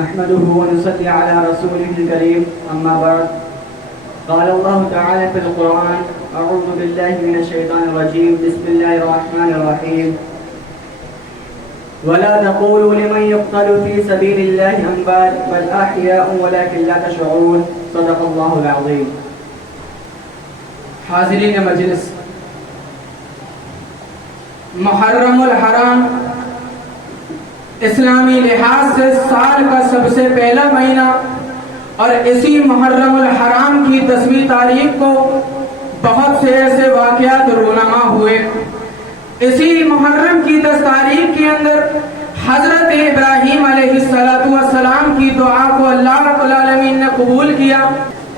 نحمده ونصلي على رسوله الكريم أما بعد قال الله تعالى في القرآن أعوذ بالله من الشيطان الرجيم بسم الله الرحمن الرحيم ولا تقولوا لمن يقتل في سبيل الله أموات بل أحياء ولكن لا تشعرون صدق الله العظيم. حاضرین مجلس، محرم الحرام اسلامی لحاظ سے سال کا سب سے پہلا مہینہ، اور اسی محرم الحرام کی 10ویں تاریخ کو بہت سے ایسے واقعات رونما ہوئے. اسی محرم کی 10 تاریخ کے اندر حضرت ابراہیم علیہ السلام کی دعا کو اللہ رب العالمین نے قبول کیا،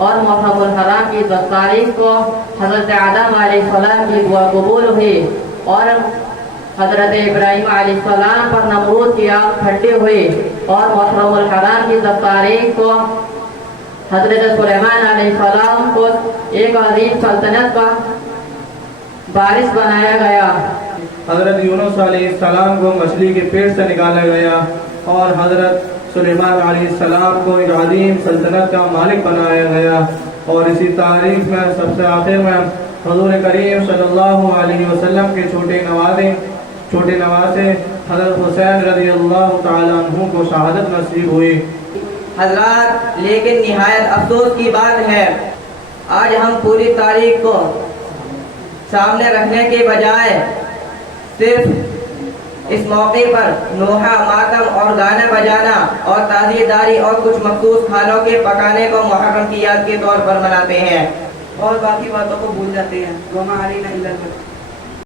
اور محرم الحرام کی 10 تاریخ کو حضرت آدم علیہ السلام کی دعا قبول ہوئی، اور حضرت ابراہیم علیہ السلام پر نمرود کی آگ ٹھنڈی ہوئی، اور محرم الحرام کی 10 تاریخ کو حضرت سلیمان علیہ السلام کو ایک عظیم سلطنت کا وارث بنایا گیا. حضرت یونس علیہ السلام کو مچھلی کے پیٹ سے نکالا گیا، اور حضرت سلیمان علیہ السلام کو ایک عظیم سلطنت کا مالک بنایا گیا. اور اسی تاریخ میں سب سے آخر میں حضور کریم صلی اللہ علیہ وسلم کے چھوٹے نواسے حضرت حسین رضی اللہ تعالیٰ عنہ کو شہادت نصیب ہوئی. حضرات، لیکن نہایت افسوس کی بات ہے، آج ہم پوری تاریخ کو سامنے رکھنے کے بجائے صرف اس موقع پر نوحہ، ماتم اور گانا بجانا اور تعزیہ داری اور کچھ مخصوص کھانوں کے پکانے کو محرم کی یاد کے طور پر مناتے ہیں، اور باقی باتوں کو بھول جاتے ہیں. وما علینا الا البلاغ.